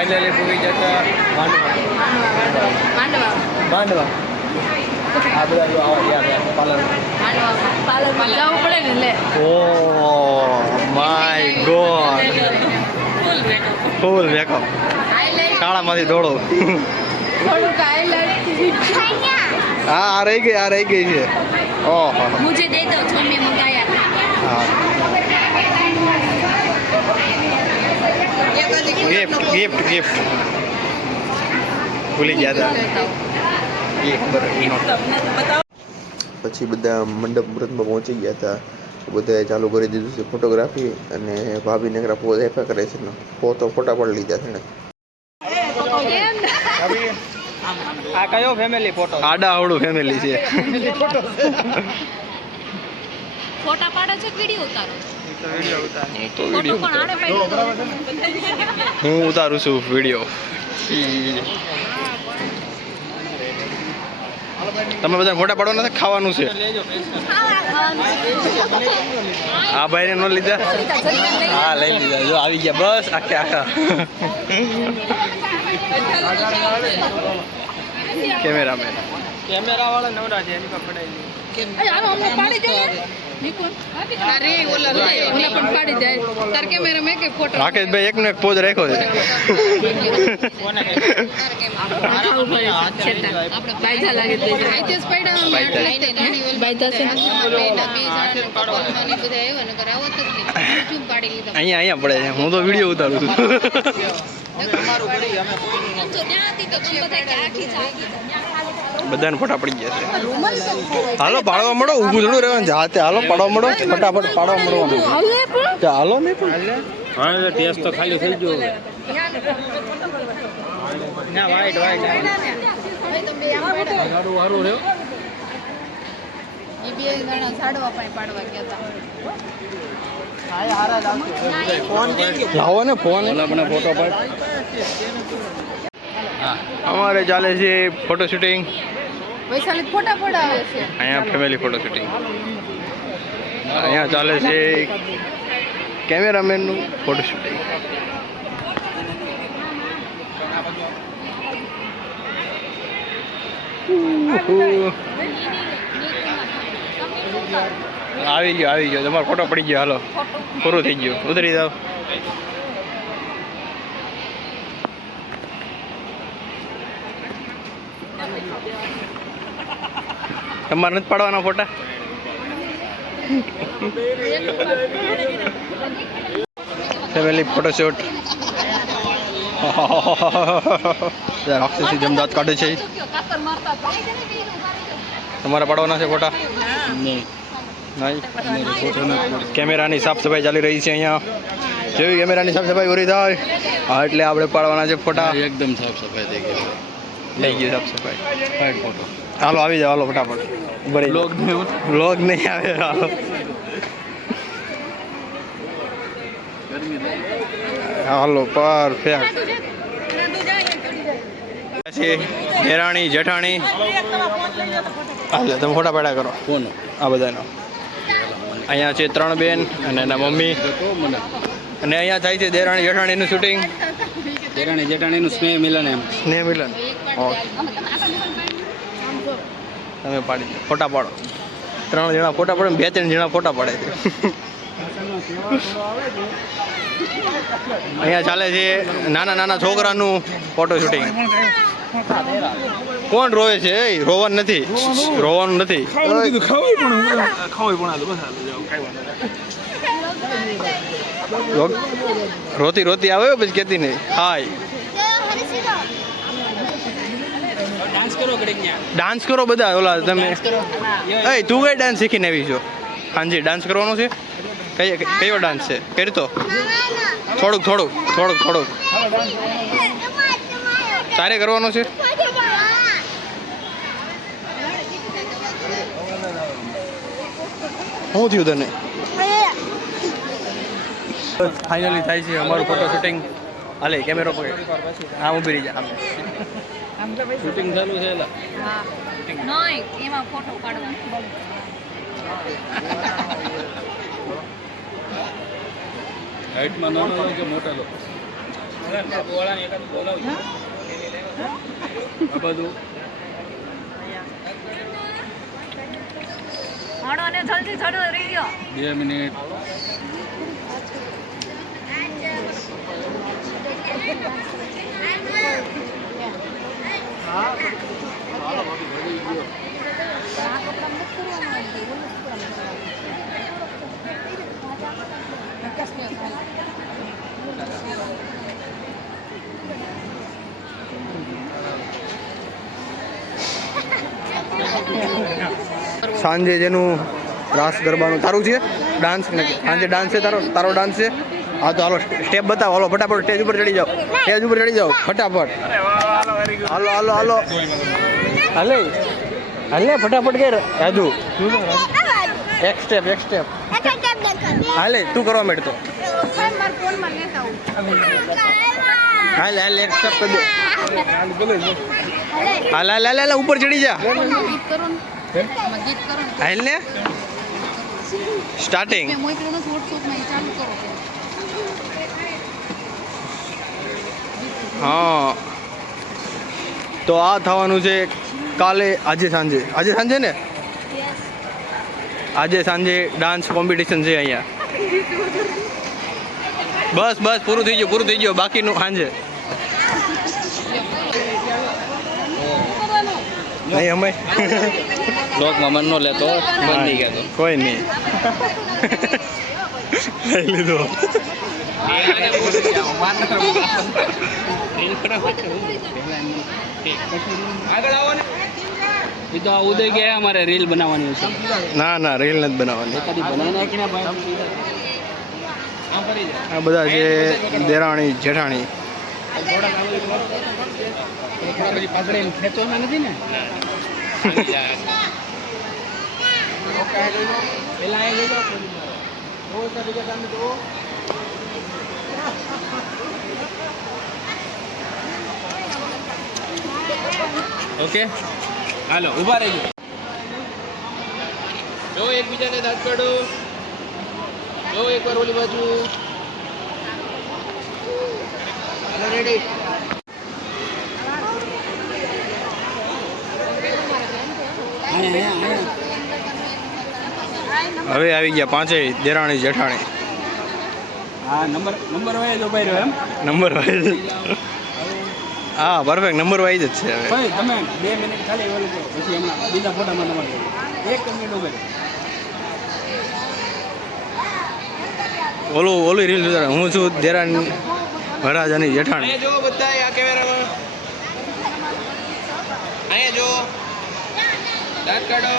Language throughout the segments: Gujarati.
ફાઇનલી પૂરી જતા માંડવા આ બધા જો આવા ગયા પાર્લર જવું પડે ને લે. Oh my god full makeup શાળામાંથી દોડો થોડુંક હાઈલાઈટ હા આ રહી ગઈ છે ઓહો મુझे दे दो जो मैं मंगाया હા ગિફ્ટ ભૂલી ગયા હતા પછી બધા મંડપ મુહૂર્તમાં પહોંચી ગયા હતા બધાએ ચાલુ કરી દીધું છે ફોટોગ્રાફી અને ભાભીને એકરા પોઝ આપ્યા કરે છે ને ફોટા પણ લીધા છે ને આ કયો ફેમિલી ફોટો આડા અવળું ફેમિલી છે ફોટા પાડો છો વિડિયો ઉતારો વિડિયો પણ આને પાડ્યો હું ઉતારું છું વિડિયો તમે બધા ફોટા પાડવાના છે ખાવાનું છે આ ભાઈને ન લીધા હા લઈ લીધા જો આવી ગયા બસ આખા કેમેરામેન કેમેરા વાળા નવરા છે એની પર પડાઈ રાકેશભાઈ એકનો એક પોઝ રાખ્યો છે અહીંયા પડે છે હું તો વિડીયો ઉતારું છું બધાને ફોટા પડી ગયા છે હાલો પાડવા મળો ઊભું થોડું રહેવાનું છે હાથે હાલો પાડવા મળો ફટાફટ પાડવા મળવાનું હાલો નહીં પણ હા ટેસ્ટ તો ખાલી થઈ ગયો ના વાઈટ હારું રહ્યો લાવો ને ફોન ફોટો પાડ અમારે ચાલે છે ફોટો શૂટિંગ વૈશાલી ફોટા પડાવે છે અહીંયા ફેમિલી ફોટો શૂટિંગ અહીંયા ચાલે છે કેમેરામેનનું ફોટો શૂટિંગ આવી ગયો તમારો ફોટો પડી ગયો હાલો પૂરું થઈ ગયું ઉતરી જાઓ તમારે નથી પાડવાના ફોટા ફેમિલી ફોટોશૂટ રાક્ષસી જમદાત કાઢે છે તમારે પાડવાના છે ફોટા નહીં કેમેરાની સાફ સફાઈ ચાલી રહી છે અહીંયા જેવી કેમેરાની સાફ સફાઈ પૂરી થાય હા એટલે આપણે પાડવાના છે ફોટા એકદમ સાફ સફાઈ થઈ ગઈ થઈ ગઈ સાફ સફાઈ ફાઈટ ફોટો હાલો આવી જાઓ હાલો ફટાફટ વ્લોગ નહીં આવે હાલો હાલો પરફેક્ટ પછી દેરાણી જેઠાણી હાલો તમે ફોટા પાડ્યા કરો કોનો આ બધાનો અહીંયા છે 3 બેન અને એના મમ્મી અને અહીંયા થાય છે દેરાણી જેઠાણીનું શૂટિંગ દેરાણી જેઠાણીનું સ્નેહ મિલન તમે પાડી દો ફોટા પાડો 3 જણા ફોટા પાડે 2-3 જણા ફોટા પાડે છે અહીંયા ચાલે છે નાના છોકરાનું ફોટો શૂટિંગ કોણ રોવે છે રોવાનું નથી રોતી આવે પછી કેતી નહીં હાય ડાન્સ કરો બધા ઓલા તમે તું કઈ ડાન્સ શીખીને આવી છો હાજી ડાન્સ કરવાનો છે કયો ડાન્સ છે કરતો થોડુંક તારે કરવાનો છે શું થયું તને ફાઇનલી થાય છે અમારું ફોટો શૂટિંગ હાલે કેમેરો પકડ હા ઊભી રહી જા શૂટિંગ ચાલુ છે નહીં એમાં ફોટો પાડવાનો હાઈટમાં નાનો હોય કે મોટા લોકો બધું હણો ને જલ્દી ચડો રીયો 2 મિનિટ સાંજે જેનું રાસ ગરબાનું તારું છે ડાન્સ સાંજે ડાન્સ છે તારો ડાન્સ છે હા તો હાલો સ્ટેપ બતાવો હાલો ફટાફટ સ્ટેજ ઉપર ચડી જાઓ ફટાફટ હાલો હાલો હાલો હાલે હાલે ફટાફટ કર યાદુ એક સ્ટેપ હાલે તું કરવા માંડતો હાલે હાલે એક સ્ટેપ કરી દે હાલ હાલ હાલ ઉપર ચડી જા હાલ ને સ્ટાર્ટિંગ હા તો આ થવાનું છે કાલે આજે સાંજે ને આજે સાંજે ડાન્સ કોમ્પિટિશન છે અહીંયા બસ પૂરું થઈ ગયું બાકીનું સાંજે નહીં અમે લોકમાં મન નો લેતો બંધી ગયા કોઈ નહીં લઈ લીધો આગળ આવો ને એ તો આ ઉદય ગયા અમારે રીલ બનાવવાની છે ના રીલ નથી બનાવવાની કદી બનાવી નાખીને ભાઈ આ બધા છે દેરાણી જેઠાણી ખેંચો નથી ને ઓકે હાલો ઊભા રહેજો જો એકબીજાને દાંત કાઢો જો એકવાર ઓલી બાજુ હાલો રેડી હવે આવી ગયા પાંચેય દેરાણી જેઠાણી હા નંબર વાઇઝ ઉભા રહ્યો એમ નંબર વાઇઝ હા પરફેક્ટ નંબર વાઇઝ જ છે હવે ભાઈ તમે 2 મિનિટ ખાલી ઓલું કરો પછી હમણાં બીજા ફોટામાં તમારે 1 મિનિટ ઉભા રહ્યો ઓલી રીલ જોતા હું છું દેરાણી વરરાજાની જેઠાણી જો બધા આ કેમેરામાં અહીંયા જો દાંત કાઢો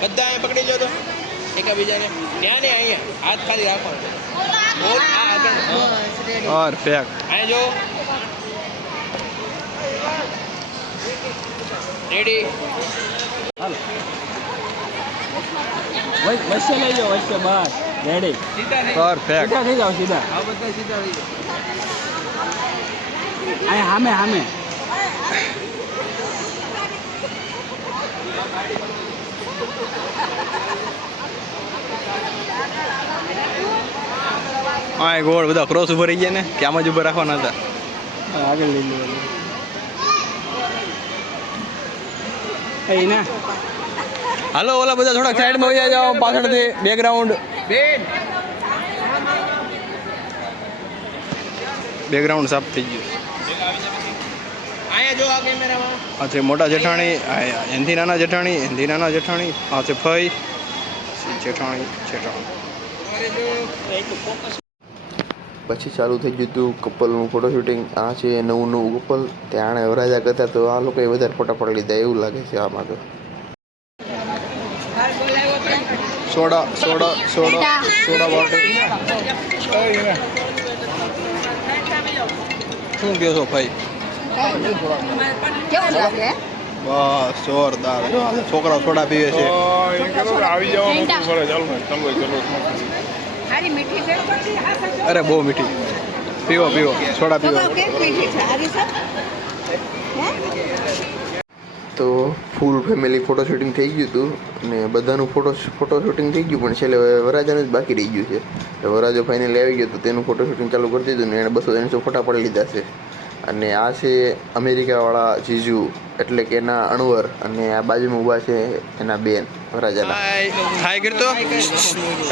બધા અહીંયા પકડી લો તો એકબીજાને ત્યાં ને અહીંયા હાથ ખાલી રાખવાનો બોલ આ આગળ પરફેક્ટ અહીંયા જો રેડી હાલો વચ્ચે લઈ જાઓ વચ્ચે બસ રેડી પરફેક્ટ સીધા થઈ જાઓ સીધા આ બધા સીધા થઈ જાઓ અહીંયા સામે હા ગોળ બધા ક્રોસ ઉપર રહી ગયા ને કે આમાં જ ઉપર રાખવાના હતા આગળ લઈ લેવાનું એ ના હાલો ઓલા બધા થોડાક સાઈડમાં વહી જાઓ પાછળથી બેકગ્રાઉન્ડ સાફ થઈ ગયું અહીંયા જો આ કેમેરામાં આ છે મોટા જેઠાણી એનથી નાના જેઠાણી આ છે ફઈ જેઠાણી પછી ચાલુ થઈ ગયું હતું કપલનું ફોટો શૂટિંગ આ છે નવું કપલ ત્યાં વરાજા કરતા તો આ લોકોએ વધારે ફોટા પડી લીધા એવું લાગે છે આમાં તો સોડા બોટલ શું કહો છો ભાઈ કેવું લાગે બસ જોરદાર છોકરાઓ સોડા પીવે છે સારી મીઠી છે અરે બહુ મીઠી પીવો સોડા પીવો તો ફૂલ ફેમિલી ફોટો શૂટિંગ થઈ ગયું હતું અને બધાનું ફોટો શૂટિંગ થઈ ગયું પણ છેલ્લે વરાજાનું જ બાકી રહી ગયું છે. તો વરાજો ફાઇનલી આવી ગયો તો તેનું ફોટો શૂટિંગ ચાલુ કરી દીધું ને એણે 200-300 ફોટા પડી લીધા છે. અને આ છે અમેરિકાવાળા જીજુ એટલે કે એના અણવર અને આ બાજુમાં ઊભા છે એના બેન વરાજાના. હાય કરતો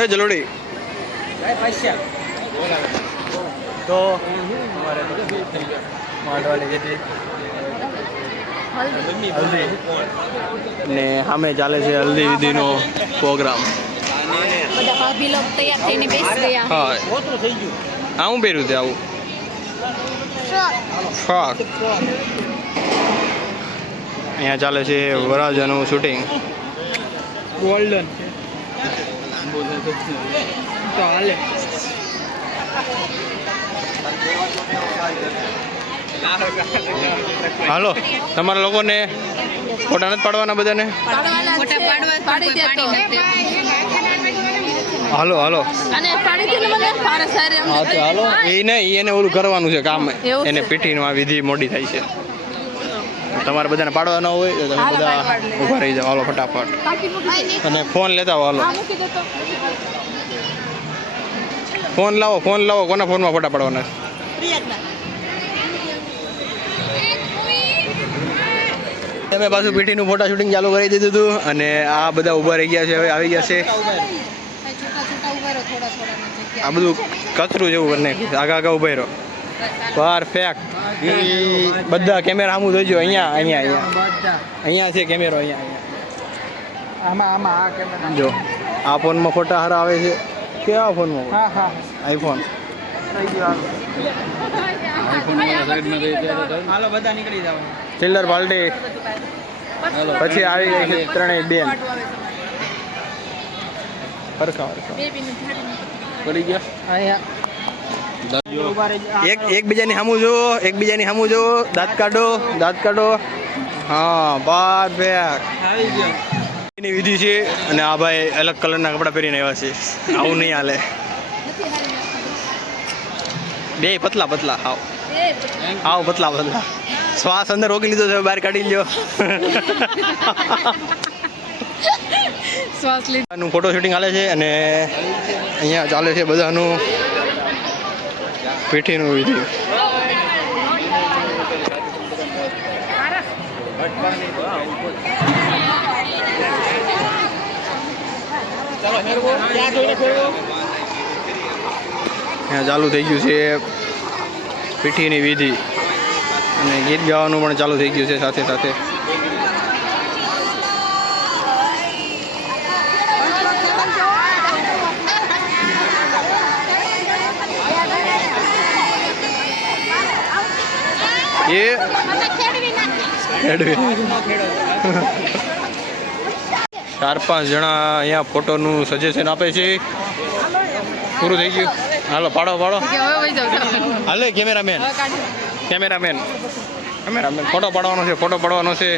એ જલોડી તો ને સામે ચાલે છે હલ્દી વિધિનો પ્રોગ્રામ. બધા ભાભી લોક તૈયાર થઈને બેસી ગયા. હા હું પહેર્યું તે આવું ફ્રોક. અહીંયા ચાલે છે વરાજાનું શૂટિંગ. ગોલ્ડન તો હાલે. હાલો તમારા લોકોને ફોટા નથી પાડવાના બધાને? ફોટા પાડવા પાડી દે તો. હાલો હાલો અને પાડી દે મને ફારે સારે એમ. હા તો હાલો. એ નહીં એને ઓલું કરવાનું છે કામ. એવું એને પીઠીનું આ વિધિ મોડી થાય છે. તમારે બધાને પાડવા ન હોય તો તમે બધા ઊભા રહી જાઓ. હાલો ફટાફટ અને ફોન લેતા આવો. હાલો ફોન લાવો કોના ફોનમાં ફોટા પાડવાના? તમે પાછું પીઠીનું ફોટા શૂટિંગ ચાલુ કરી દીધું હતું અને આ બધા ઊભા રહી ગયા છે. હવે આવી ગયા છે. આ બધું કચરું જેવું કરી નાખ્યું. આગા ઊભા રહ્યો. પરફેક્ટ. બધા કેમેરા સામું જોઈજો. અહીંયા છે કેમેરો. અહીંયા જો આ ફોનમાં ફોટા સારા આવે છે. કેવા ફોનમાં? આઈફોન. હાલો બધા નીકળી જાવ. ચિલ્લર પાર્ટી પછી આવી ગઈ છે ત્રણેય બેન. હરખા પડી ગયા. એકબીજાની સામું જુઓ. દાંત કાઢો. હા પરફેક્ટ. આવી ગયો. એની વિધિ છે અને આ ભાઈ અલગ કલરના કપડાં પહેરીને આવ્યા છે. આવું નહીં હાલે. બે પતલા આવ પતલા. શ્વાસ અંદર રોકી લીધો છે. બહાર કાઢી લ્યો. શ્વાસ લીધો. ફોટો શૂટિંગ હાલે છે અને અહીંયા ચાલે છે બધાનું પીઠીનું વિધિ. અહીંયા ચાલુ થઈ ગયું છે પીઠીની વિધિ અને ગીત ગાવાનું પણ ચાલુ થઈ ગયું છે સાથે સાથે. એ 4-5 જણા અહીંયા ફોટોનું સજેશન આપે છે. પૂરું થઈ ગયું. હાલો પાડો. હાલે કેમેરામેન ફોટો પાડવાનો છે.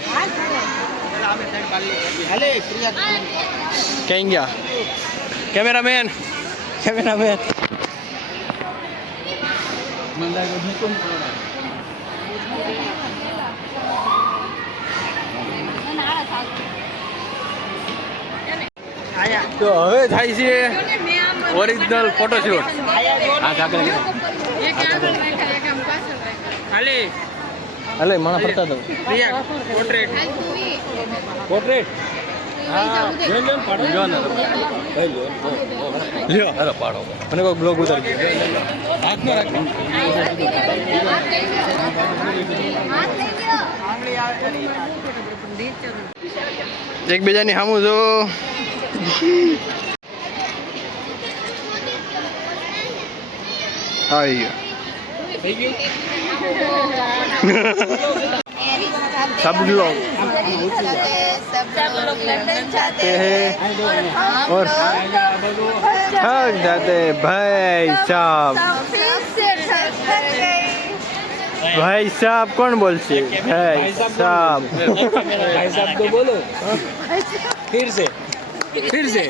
ક્યાં ગયા કેમેરામેન? તો હવે થાય છે ઓરિજિનલ ફોટોશૂટ. હાલે માણા ફરતા દો. પોર્ટ્રેટ લ્યો. અરે પાડો. મને કોઈ બ્લોગ ઉતારી એકબીજાની સામું જો. આવી ગયો. सब लोग और थक जाते भाई साहब. भाई साहब कौन बोलते? भाई साहब तो बोलो फिर से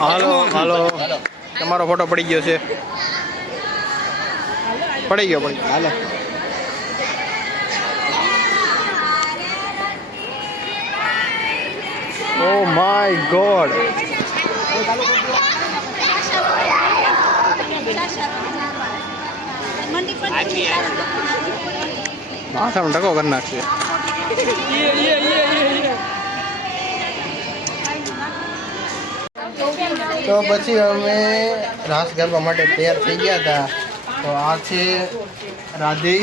હાલો તમારો ફોટો પડી ગયો છે. પડી ગયો હાલો. ઓ માય ગોડ. માથાનો ટકો કરી નાખશે. તો પછી અમે રાસ ગરબા માટે તૈયાર થઈ ગયા હતા. તો આ છે રાધી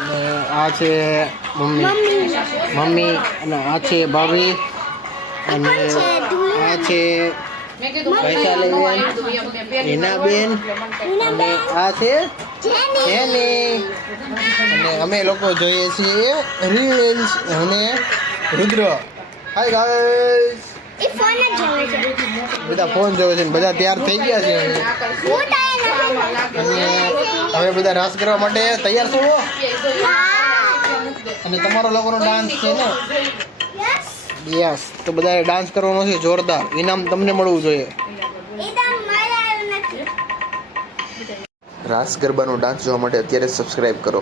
અને આ છે મમ્મી અને આ છે ભાભી અને આ છે વૈશાલીબેન, હિનાબેન અને આ છે જેની. અને અમે લોકો જોઈએ છીએ રીલ્સ અને રુદ્ર. Hi guys. બધા ફોન જોવે છે ને બધા તૈયાર થઈ ગયા છે અને હવે બધા રાસ કરવા માટે તૈયાર છો. અને તમારો લોકોનો ડાન્સ છે ને? યસ. તો બધાએ ડાન્સ કરવાનો છે જોરદાર. ઇનામ તમને મળવું જોઈએ. રાસ ગરબાનો ડાન્સ જોવા માટે અત્યારે સબસ્ક્રાઇબ કરો.